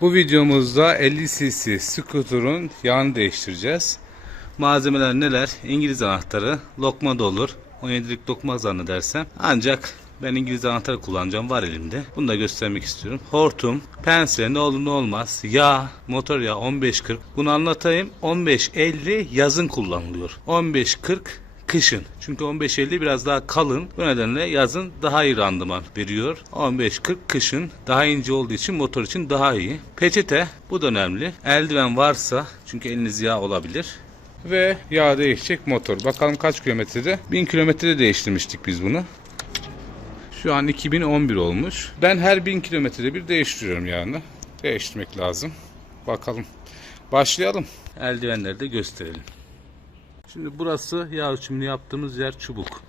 Bu videomuzda 50 cc scooter'un yağını değiştireceğiz. Malzemeler neler? İngiliz anahtarı, lokma da olur. 17'lik lokma zannedersem. Ancak ben İngiliz anahtarı kullanacağım var elimde. Bunu da göstermek istiyorum. Hortum, pense ne olur ne olmaz. Yağ, motor yağı 15-40. Bunu anlatayım. 15-50 yazın kullanılıyor. 15-40 kışın. Çünkü 15-50 biraz daha kalın. Bu nedenle yazın daha iyi randıman veriyor. 15-40 kışın daha ince olduğu için motor için daha iyi. Peçete bu da önemli. Eldiven varsa çünkü eliniz yağ olabilir. Ve yağ değişecek motor. Bakalım kaç kilometrede? 1000 kilometrede değiştirmiştik biz bunu. Şu an 2011 olmuş. Ben her 1000 kilometrede bir değiştiriyorum yağını. Değiştirmek lazım. Bakalım. Başlayalım. Eldivenleri de gösterelim. Şimdi burası yağ ölçümünü yaptığımız yer çubuk.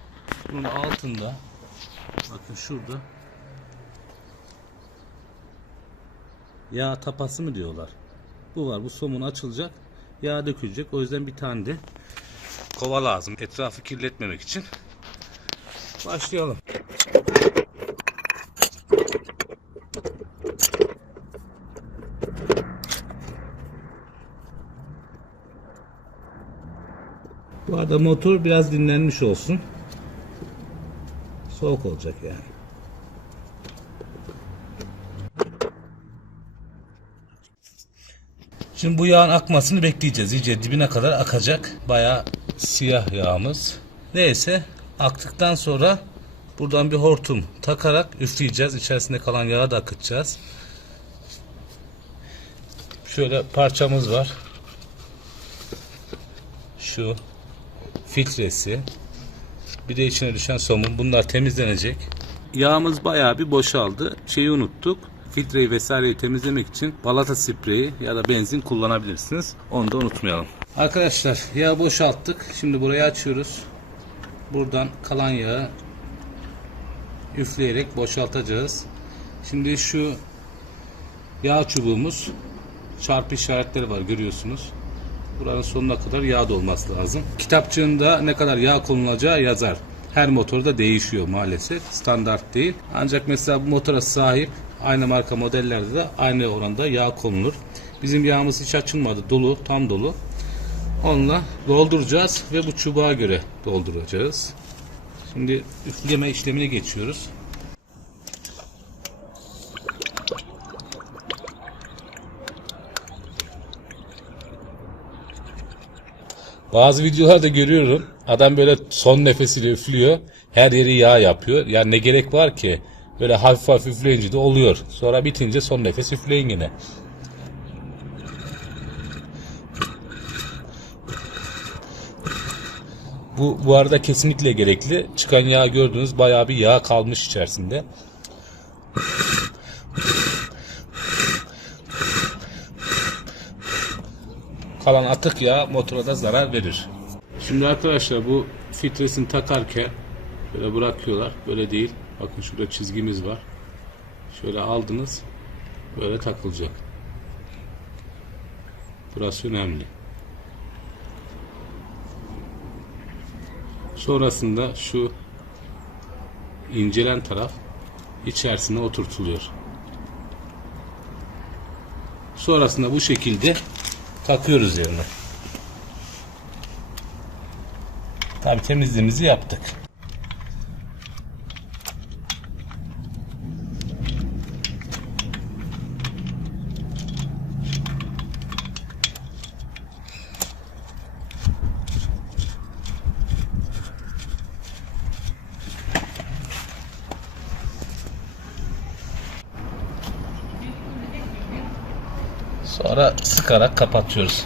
Bunun altında bakın şurada yağ tapası mı diyorlar. Bu var. Bu somun açılacak. Yağ dökülecek. O yüzden bir tane de kova lazım. Etrafı kirletmemek için. Başlayalım. Bu arada motor biraz dinlenmiş olsun. Soğuk olacak yani. Şimdi bu yağın akmasını bekleyeceğiz. İyice dibine kadar akacak. Bayağı siyah yağımız. Neyse aktıktan sonra buradan bir hortum takarak üfleyeceğiz. İçerisinde kalan yağı da akıtacağız. Şöyle parçamız var. Şu filtresi. Bir de içine düşen somun. Bunlar temizlenecek. Yağımız bayağı bir boşaldı. Şeyi unuttuk. Filtreyi vesaireyi temizlemek için balata spreyi ya da benzin kullanabilirsiniz. Onu da unutmayalım. Arkadaşlar yağı boşalttık. Şimdi burayı açıyoruz. Buradan kalan yağı üfleyerek boşaltacağız. Şimdi şu yağ çubuğumuz çarpı işaretleri var görüyorsunuz. Buranın sonuna kadar yağ dolması lazım. Kitapçığında ne kadar yağ konulacağı yazar. Her motorda değişiyor maalesef. Standart değil. Ancak mesela bu motora sahip aynı marka modellerde de aynı oranda yağ konulur. Bizim yağımız hiç açılmadı. Dolu, tam dolu. Onunla dolduracağız ve bu çubuğa göre dolduracağız. Şimdi üfleme işlemine geçiyoruz. Bazı videolarda görüyorum. Adam böyle son nefesiyle üflüyor. Her yeri yağ yapıyor. Yani ne gerek var ki? Böyle hafif hafif üfleyince de oluyor. Sonra bitince son nefes üfleyin yine. Bu, bu arada kesinlikle gerekli. Çıkan yağ gördüğünüz bayağı bir yağ kalmış içerisinde. Kalan atık yağ motora da zarar verir. Şimdi arkadaşlar bu filtresini takarken böyle bırakıyorlar. Böyle değil. Bakın şurada çizgimiz var. Şöyle aldınız. Böyle takılacak. Burası önemli. Sonrasında şu incelen taraf içerisine oturtuluyor. Sonrasında bu şekilde takıyoruz yerine. Tabi temizliğimizi yaptık. Sonra sıkarak kapatıyoruz.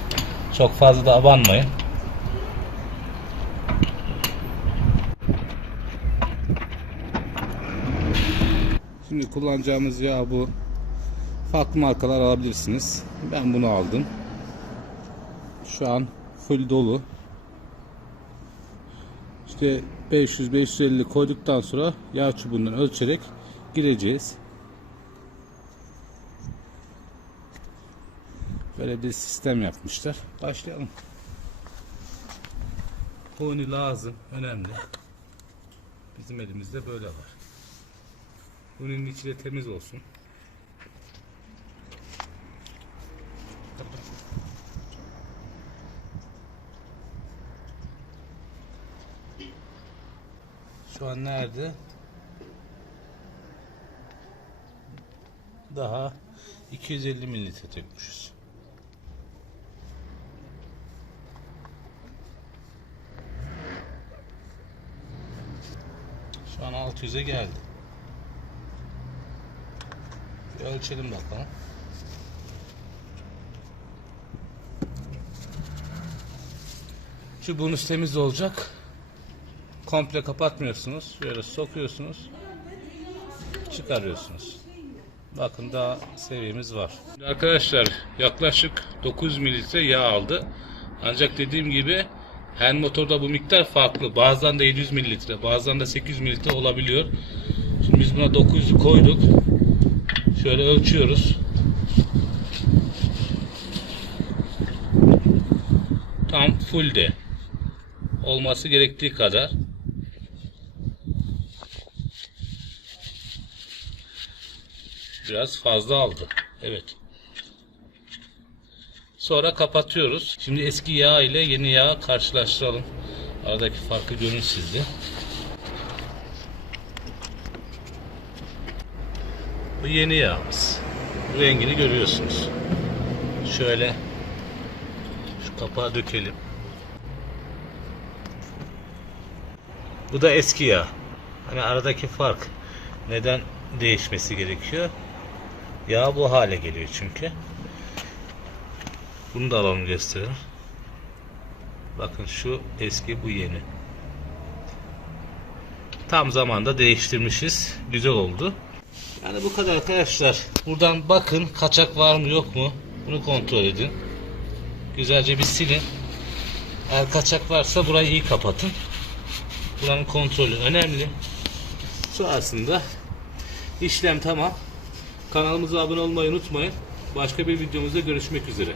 Çok fazla da abanmayın. Şimdi kullanacağımız yağ bu. Farklı markalar alabilirsiniz. Ben bunu aldım. Şu an full dolu. İşte 500-550 koyduktan sonra yağ çubuğundan ölçerek gireceğiz. Böyle bir sistem yapmışlar. Başlayalım. Huni lazım, önemli. Bizim elimizde böyle var. Huninin içi de temiz olsun. Şu an nerede? Daha 250 mililitre dökmüşüz. Şu an 600'e geldi. Bir ölçelim bakalım. Şu bonus temiz olacak. Komple kapatmıyorsunuz. Şöyle sokuyorsunuz. Çıkarıyorsunuz. Bakın daha seviyemiz var. Arkadaşlar yaklaşık 9 mililitre yağ aldı. Ancak dediğim gibi her motorda bu miktar farklı. Bazen de 700 mililitre, bazen de 800 mililitre olabiliyor. Şimdi biz buna 900'ü koyduk. Şöyle ölçüyoruz. Tam full de olması gerektiği kadar. Biraz fazla aldı. Evet. Sonra kapatıyoruz. Şimdi eski yağ ile yeni yağ karşılaştıralım. Aradaki farkı görün siz de. Bu yeni yağımız. Rengini görüyorsunuz. Şöyle şu kapağı dökelim. Bu da eski yağ. Hani aradaki fark neden değişmesi gerekiyor? Yağ bu hale geliyor çünkü. Bunu da alalım gösterelim. Bakın şu eski bu yeni. Tam zamanda değiştirmişiz. Güzel oldu. Yani bu kadar arkadaşlar. Buradan bakın kaçak var mı yok mu? Bunu kontrol edin. Güzelce bir silin. Eğer kaçak varsa burayı iyi kapatın. Buranın kontrolü önemli. Sonrasında işlem tamam. Kanalımıza abone olmayı unutmayın. Başka bir videomuzda görüşmek üzere.